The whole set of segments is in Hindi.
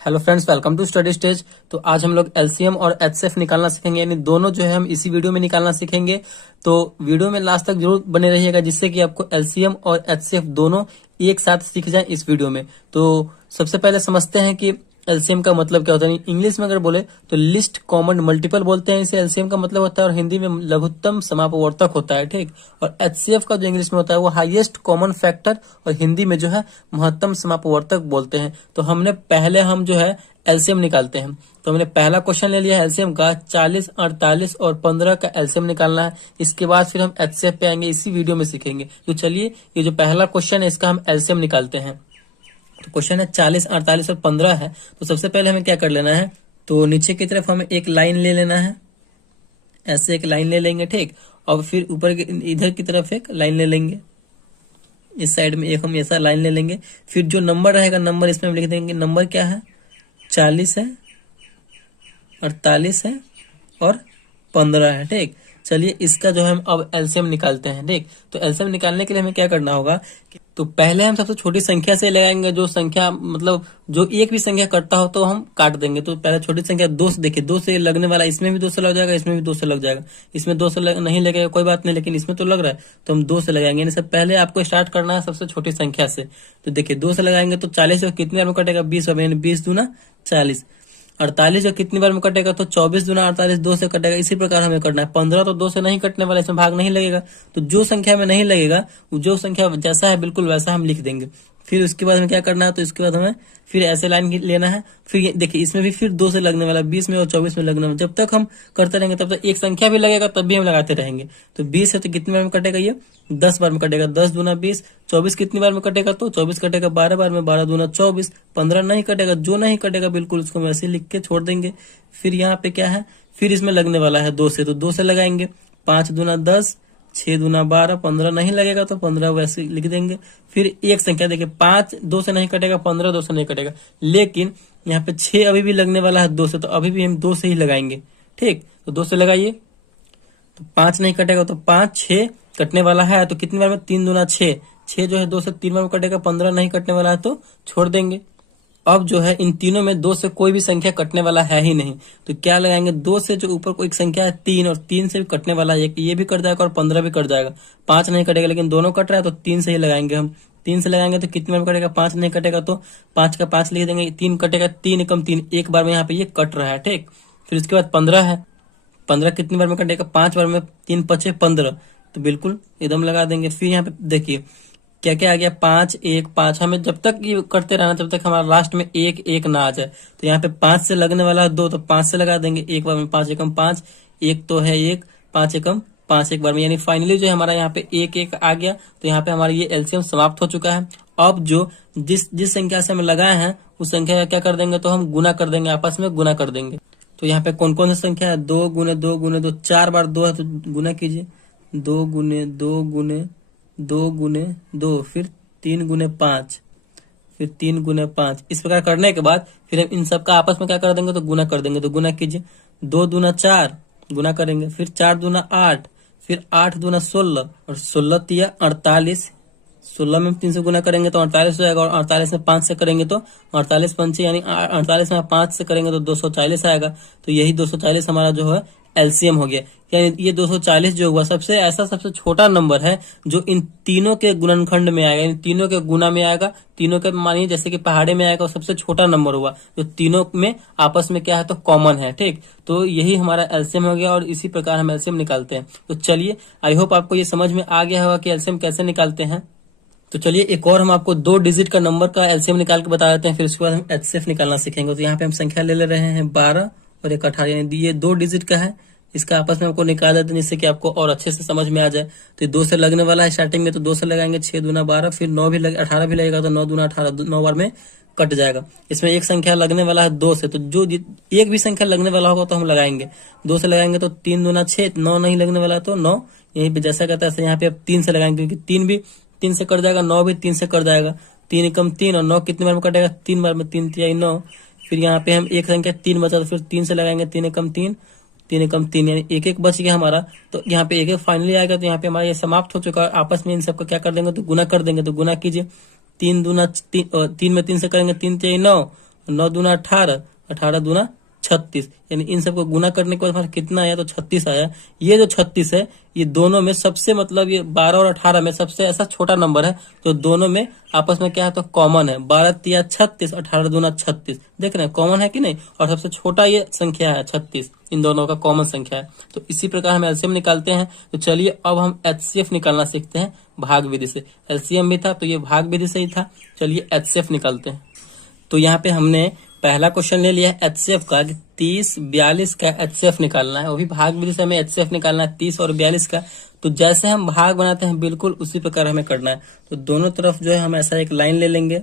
Hello friends, welcome to study stage. तो आज हम लोग एलसीएम और एचसीएफ निकालना सीखेंगे, यानी दोनों जो है हम इसी वीडियो में निकालना सीखेंगे। तो वीडियो में लास्ट तक जरूर बने रहिएगा, जिससे कि आपको एलसीएम और एचसीएफ दोनों एक साथ सीख जाए इस वीडियो में। तो सबसे पहले समझते हैं कि एलसीएम का मतलब क्या होता है। इंग्लिश में अगर बोले तो लिस्ट कॉमन मल्टीपल बोलते हैं इसे, एलसीएम का मतलब होता है, और हिंदी में लघुत्तम समापवर्तक होता है, ठीक। और एचसीएफ का जो इंग्लिश में होता है वो हाईएस्ट कॉमन फैक्टर, और हिंदी में जो है महत्तम समापवर्तक बोलते हैं। तो हम जो है एलसीएम निकालते हैं। तो हमने पहला क्वेश्चन ले लिया है एलसीएम का, 40, 48 और 15 का एलसीएम निकालना है। इसके बाद फिर हम एचसीएफ पे आएंगे, इसी वीडियो में सीखेंगे। तो चलिए, ये जो पहला क्वेश्चन है इसका हम एलसीएम निकालते हैं। तो क्वेश्चन है 40, 48 और 15 है। तो सबसे पहले हमें क्या कर लेना है, तो नीचे की तरफ हमें एक लाइन ले लेना है, ऐसे एक लाइन ले लेंगे, ठीक। और फिर ऊपर इधर की तरफ एक लाइन ले लेंगे, इस साइड में एक हम ऐसा लाइन ले लेंगे। फिर जो नंबर रहेगा, नंबर इसमें हम लिख देंगे। नंबर क्या है, 40 है, 48 है और 15 है, ठीक। चलिए, इसका जो है हम अब एलसीएम निकालते हैं, ठीक। तो एलसीएम निकालने के लिए हमें क्या करना होगा, तो पहले हम सबसे छोटी संख्या से लगाएंगे। जो संख्या मतलब जो एक भी संख्या कटता हो तो हम काट देंगे। तो पहले छोटी संख्या 2 से, देखिए 2 से लगने वाला, इसमें भी 2 से लग जाएगा, इसमें भी 2 से लग जाएगा। इसमें 2 से नहीं लगेगा कोई बात नहीं, लेकिन इसमें तो लग रहा है तो हम 2 से लगाएंगे। यानी सब पहले आपको स्टार्ट करना है सबसे छोटी संख्या से। तो देखिए 2 से लगाएंगे तो 40 से कितनी बार में कटेगा, 20 बार, यानी 20 दूना 40। 48 जो कितनी बार में कटेगा, तो 24 दूना 48, 2 से कटेगा। इसी प्रकार हमें करना है। 15 तो 2 से नहीं कटने वाला, इसमें भाग नहीं लगेगा। तो जो संख्या में नहीं लगेगा, जो संख्या जैसा है बिल्कुल वैसा हम लिख देंगे। फिर उसके बाद हमें क्या करना है, तो इसके बाद हमें फिर ऐसे लाइन लेना है। फिर देखिए इसमें भी फिर 2 से लगने वाला, 20 में और 24 में लगने वाला। जब तक हम करते रहेंगे तब तक एक संख्या भी लगेगा, तब भी हम लगाते रहेंगे। तो 20 है तो कितनी बार में कटेगा, ये 10 बार में कटेगा। 10 दूना 20। 24 कितनी बार में कटेगा, तो 24 कटेगा 12 बार में, 12 दूना 24। 15 नहीं कटेगा, जो नहीं कटेगा बिल्कुल उसको हम ऐसे लिख के छोड़ देंगे। फिर यहाँ पे क्या है, फिर इसमें लगने वाला है 2 से, तो 2 से लगाएंगे। 5 दूना 10, 6 दूना 12, 15 नहीं लगेगा तो 15 वैसे लिख देंगे। फिर एक संख्या देखिए, 5 2 से नहीं कटेगा, 15 2 से नहीं कटेगा, लेकिन यहाँ पे 6 अभी भी लगने वाला है 2 से, तो अभी भी हम 2 से ही लगाएंगे, ठीक। तो 2 से लगाइए, तो 5 नहीं कटेगा, तो 5, 6 कटने वाला है तो कितनी बार में, 3 दूना 6। 6 जो है 2 से 3 बार में कटेगा। 15 नहीं कटने वाला है तो छोड़ देंगे। अब जो है इन तीनों में 2 से कोई भी संख्या कटने वाला है ही नहीं, तो क्या लगाएंगे, 2 से जो ऊपर को एक संख्या है 3, और 3 से भी कटने वाला है एक, ये भी कट जाएगा और 15 भी कट जाएगा। 5 नहीं कटेगा, लेकिन दोनों कट रहा है तो 3 से ही लगाएंगे हम। 3 से लगाएंगे तो कितनी बार में कटेगा, 5 नहीं कटेगा तो 5 का 5 लिख देंगे। 3 कटेगा, 3 एकम 3, एक बार में यहाँ पे ये कट रहा है, ठीक। फिर इसके बाद 15 है। 15 कितनी बार में कटेगा, 5 बार में, 3 5 15, तो बिल्कुल एकदम लगा देंगे। फिर यहाँ पे देखिए क्या क्या आ गया, 5 1 5। हमें जब तक ये करते रहना जब तक हमारा लास्ट में 1 1 ना आ जाए। तो यहाँ पे 5 से लगने वाला है 2, तो 5 से लगा देंगे एक बार में। 5 एकम 5, 1 तो है 1, 5 एकम 5 एक बार में, यानी फाइनली जो हमारा यहाँ पे 1 1 आ गया। तो यहाँ पे हमारा ये एलसीएम समाप्त हो चुका है। अब जो जिस संख्या से हम लगाए हैं उस संख्या का क्या कर देंगे, तो हम गुना कर देंगे, आपस में गुना कर देंगे। तो यहाँ पे कौन कौन सी संख्या है, 2 गुने 2 गुने 2, 4 बार 2 है तो गुना कीजिए। 2 गुने 2 गुने 2 गुने 2, फिर 3 गुने 5, फिर 3 गुने 5। इस प्रकार करने के बाद फिर हम इन सब का आपस में क्या कर देंगे, तो गुना कर देंगे। तो गुना कीजिए, 2 दूना 4 गुना करेंगे, फिर 4 दूना 8, फिर 8 दूना 16 और 16 तिया 48। 16 में 3 से गुना करेंगे तो 48 हो जाएगा, और 48 में 5 से करेंगे तो 48 पंचे, यानी 48 में 5 से करेंगे तो 240 आएगा। तो यही 240 हमारा जो है एलसीएम हो गया। यानी ये 240 जो हुआ सबसे छोटा नंबर है जो इन तीनों के गुणनखंड में आएगा, इन तीनों के गुना में आएगा। तीनों के मानिए जैसे कि पहाड़े में आएगा, सबसे छोटा नंबर हुआ जो तीनों में आपस में क्या है, तो कॉमन है, ठीक। तो यही हमारा एलसीएम हो गया, और इसी प्रकार हम एलसीएम निकालते हैं। तो चलिए, आई होप आपको ये समझ में आ गया होगा कि एलसीएम कैसे निकालते हैं। तो चलिए एक और हम आपको 2 डिजिट का नंबर का एलसीएम निकाल के बता देते हैं, फिर उसके बाद हम एचसीएफ निकालना सीखेंगे। तो यहाँ पे हम संख्या ले रहे हैं 12 और एक 18, यानी ये 2 डिजिट का है। इसका आपस में आपको निकाल देते हैं, जिससे कि आपको और अच्छे से समझ में आ जाए। तो 2 से लगने वाला है स्टार्टिंग में, तो 2 से लगाएंगे, 6 दूना 12, फिर 9 भी 18 भी लगेगा तो 9 दूना 18, 9 बार में कट जाएगा। इसमें एक संख्या लगने वाला है 2 से, तो जो एक भी संख्या लगने वाला होगा तो हम लगाएंगे। 2 से लगाएंगे तो 3 दूना 6, 9 नहीं लगने वाला तो 9, यहीं पे जैसा कहता है यहाँ पे अब 3 से लगाएंगे, क्योंकि 3 भी 3 से कट जाएगा, 9 भी 3 से कट जाएगा। 3 एकम 3, और 9 कितनी बार में कटेगा, 3 बार में, 3 तिहाई 9। फिर यहाँ पे हम एक संख्या 3 बचा, तो फिर 3 से लगाएंगे, 3 एकम 3, 3 एकम 3, यानी एक एक बच गया हमारा। तो यहाँ पे एक एक फाइनली आएगा, तो यहाँ पे हमारा ये समाप्त हो चुका है। आपस में इन सबको क्या कर देंगे, तो गुना कर देंगे। तो गुना कीजिए, 3 दूना 3 में 3 से करेंगे, 3 तिहाई 9, 9 दूना 18, 18 दूना 36, यानी इन सबको गुना करने के बाद हमारा कितना आया, तो 36 आया। ये जो 36 है ये दोनों में सबसे मतलब ये 12 और 18 में सबसे ऐसा छोटा नंबर है जो दोनों में आपस में क्या है, तो कॉमन है। 12 तिया 36, 18 दूना 36, देख रहे हैं कॉमन है कि नहीं। और सबसे छोटा ये संख्या है 36, इन दोनों का कॉमन संख्या है। तो इसी प्रकार हम एलसीएम निकालते हैं। तो चलिए अब हम एचसीएफ निकालना सीखते हैं भाग विधि से। एलसीएम भी था तो ये भाग विधि से ही था। चलिए एचसीएफ निकालते हैं। तो यहाँ पे हमने पहला क्वेश्चन ले लिया है एचसीएफ का, 30 42 का एचसीएफ निकालना है। वो भी भाग विधि से हमें एचसीएफ निकालना है 30 और 42 का। तो जैसे हम भाग बनाते हैं बिल्कुल उसी प्रकार हमें करना है। तो दोनों तरफ जो है हम ऐसा एक लाइन ले लेंगे,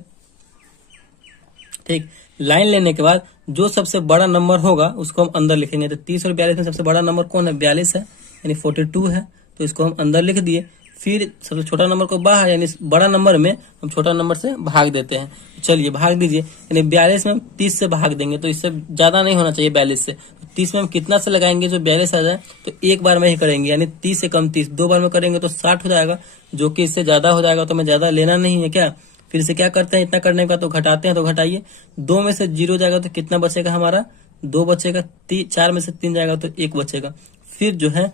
ठीक। लाइन लेने के बाद जो सबसे बड़ा नंबर होगा उसको हम अंदर लिखेंगे। तो 30 और 42 में सबसे बड़ा नंबर कौन है, 42 है, यानी 42 है। तो इसको हम अंदर लिख दिए। फिर सबसे छोटा नंबर को बाहर, यानी बड़ा नंबर में हम छोटा नंबर से भाग देते हैं। चलिए भाग दीजिए, यानी 42 में हम 30 से भाग देंगे। तो इससे ज्यादा नहीं होना चाहिए 42 से। तो 30 में हम कितना से लगाएंगे जो 42 आ जाए, तो एक बार में ही करेंगे, यानी 30 से कम 30। 2 बार में करेंगे तो 60 हो जाएगा, जो कि इससे ज्यादा हो जाएगा। तो हमें ज्यादा लेना नहीं है क्या। फिर से क्या करते हैं, इतना करने का तो घटाते हैं। तो घटाइए, 2 में से 0 जाएगा तो कितना बचेगा हमारा, 2 बचेगा। 4 में से 3 जाएगा तो 1 बचेगा। फिर जो है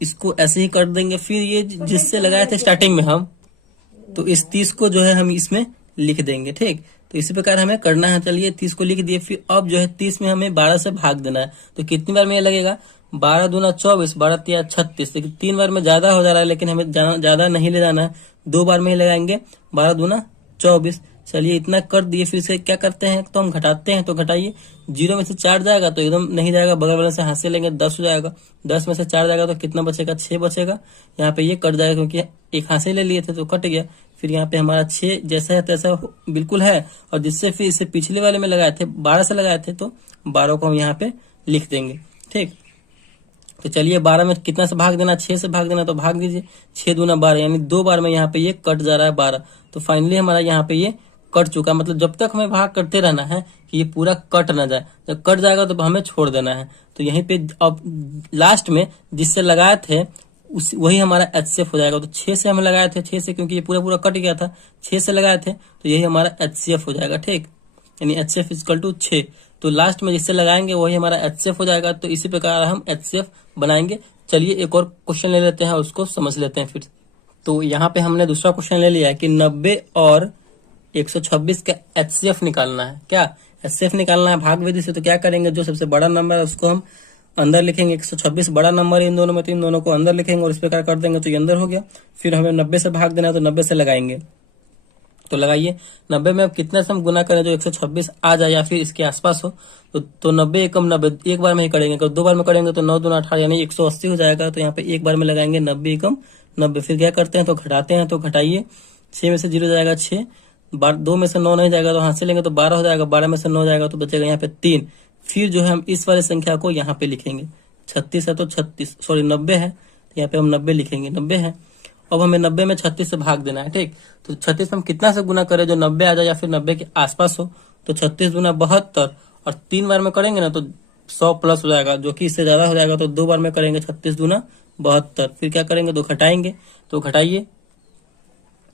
इसको ऐसे ही कर देंगे। फिर ये जिससे लगाए थे स्टार्टिंग में हम, तो इस 30 को जो है हम इसमें लिख देंगे, ठीक। तो इसी प्रकार हमें करना है। चलिए 30 को लिख दिए। फिर अब जो है 30 में हमें 12 से भाग देना है। तो कितनी बार में ये लगेगा, 12 दूना 24, 12 तिया 36। लेकिन 3 बार में ज्यादा हो जा रहा है, लेकिन हमें ज्यादा नहीं ले जाना है, 2 बार में ही लगाएंगे। 12 दूना 24। चलिए इतना कर दिए। फिर से क्या करते हैं, तो हम घटाते हैं। तो घटाइए, 0 में से 4 जाएगा तो एकदम नहीं जाएगा, बगल वाले से हाथ से लेंगे, 10 हो जाएगा। 10 में से 4 जाएगा तो कितना बचेगा, 6 बचेगा। यहाँ पे ये कट जाएगा क्योंकि एक हाथ से ले लिए थे तो कट गया। फिर यहाँ पे हमारा 6 जैसा है तैसा बिल्कुल है। और जिससे फिर इसे पिछले वाले में लगाए थे 12 से लगाए थे, तो 12 को हम यहाँ पे लिख देंगे, ठीक। तो चलिए 12 में कितना से भाग देना, 6 से भाग देना। तो भाग दीजिए, 6 दूना 12, यानी 2 बार में यहाँ पे ये कट जा रहा है 12। तो फाइनली हमारा यहाँ पे ये कट चुका। मतलब जब तक हमें भाग करते रहना है कि ये पूरा कट ना जाए। जब कट जाएगा तो हमें छोड़ देना है। तो यहीं पे अब लास्ट में जिससे लगाए थे वही हमारा एचसीएफ हो जाएगा। तो 6 से हम लगाए थे, 6 से, क्योंकि ये पूरा कट गया था, 6 से लगाए थे, तो यही हमारा एचसीएफ हो जाएगा, ठीक। यानी एचसीएफ इक्वल टू 6। तो लास्ट में जिससे लगाएंगे वही हमारा एचसीएफ हो जाएगा। तो इसी प्रकार हम एचसीएफ बनाएंगे। चलिए एक और क्वेश्चन ले लेते हैं, उसको समझ लेते हैं फिर। तो यहाँ पे हमने दूसरा क्वेश्चन ले लिया है कि 90 और 126 का एचसीएफ निकालना है। क्या एचसीएफ निकालना है भाग विधि से। तो क्या करेंगे, जो सबसे बड़ा नंबर है उसको हम अंदर लिखेंगे। 126 बड़ा नंबर है इन दोनों में, तो इन दोनों को अंदर लिखेंगे और इस प्रकार कर देंगे तो ये अंदर हो गया। फिर हमें 90 से भाग देना है, तो 90 से लगाएंगे। तो लगाइए, 90 में अब कितना से हम गुना करें जो 126 आ जाए या फिर इसके आसपास हो। तो 90 एकम 90 एक बार में ही करेंगे। अगर 2 बार में करेंगे तो 9 दूना 18, यानी 180 हो जाएगा। तो यहाँ पे एक बार में लगाएंगे 90 एकम 90। फिर क्या करते हैं, तो घटाते हैं। तो घटाइए, 6 में से 0 जाएगा 6, 2 में से 9 नहीं जाएगा तो हाथ से लेंगे तो 12 हो जाएगा। 12 में से 9 जाएगा तो बचेगा यहाँ पे 3। फिर जो है हम इस वाले संख्या को यहाँ पे लिखेंगे। 36 है तो 36, सॉरी 90 है, तो यहाँ पे हम 90 लिखेंगे। 90 है, अब हमें 90 में 36 से भाग देना है, ठीक। तो 36 में हम कितना से गुना करें जो 90 आ जाए या फिर 90 के आसपास हो। तो 36 दूना 72, और 3 बार में करेंगे ना तो 100 प्लस हो जाएगा, जो कि इससे ज्यादा हो जाएगा। तो 2 बार में करेंगे 36 दूना 72। फिर क्या करेंगे, तो घटाएंगे। तो घटाइए,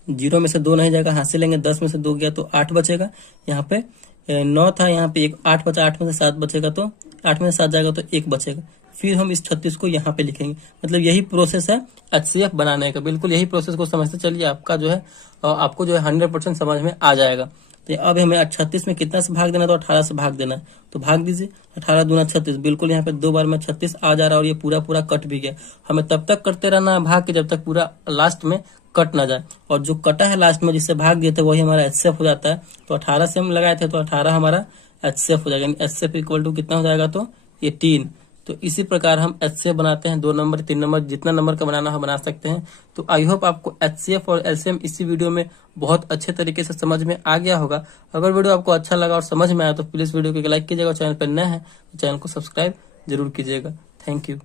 0 में से 2 नहीं जाएगा, हाथ से लेंगे। 10 में से 2 गया तो 8 बचेगा। यहाँ पे 9 था, यहाँ पे 8 बचा, 8 में से 7 बचेगा, तो 8 में से 7 जाएगा तो 1 बचेगा। फिर हम इस 36 को यहाँ पे लिखेंगे। मतलब यही प्रोसेस है एचसीएफ बनाने का। बिल्कुल यही प्रोसेस को समझते चलिए, आपका जो है आपको जो है 100% समझ में आ जाएगा। तो अब हमें 36 में कितना से भाग देना, तो 18 से भाग देना है। तो भाग दीजिए, 18 दूना 36। बिल्कुल यहाँ पे 2 बार में 36 आ जा रहा है और ये पूरा कट भी गया। हमें तब तक करते रहना है भाग के जब तक पूरा लास्ट में कट ना जाए। और जो कटा है लास्ट में जिससे भाग दिए थे वही हमारा एचसीएफ हो जाता है। तो 18 से हम लगाए थे तो 18 हमारा एचसीएफ हो जाएगा। एचसीएफ इक्वल टू कितना हो जाएगा, तो 18। तो इसी प्रकार हम एचसीएफ बनाते हैं। 2 नंबर 3 नंबर जितना नंबर का बनाना हो बना सकते हैं। तो आई होप आपको एचसीएफ और एलसीएम इसी वीडियो में बहुत अच्छे तरीके से समझ में आ गया होगा। अगर वीडियो आपको अच्छा लगा और समझ में आया तो प्लीज वीडियो को लाइक कीजिएगा। चैनल पर नए हैं तो चैनल को सब्सक्राइब जरूर कीजिएगा। Thank you.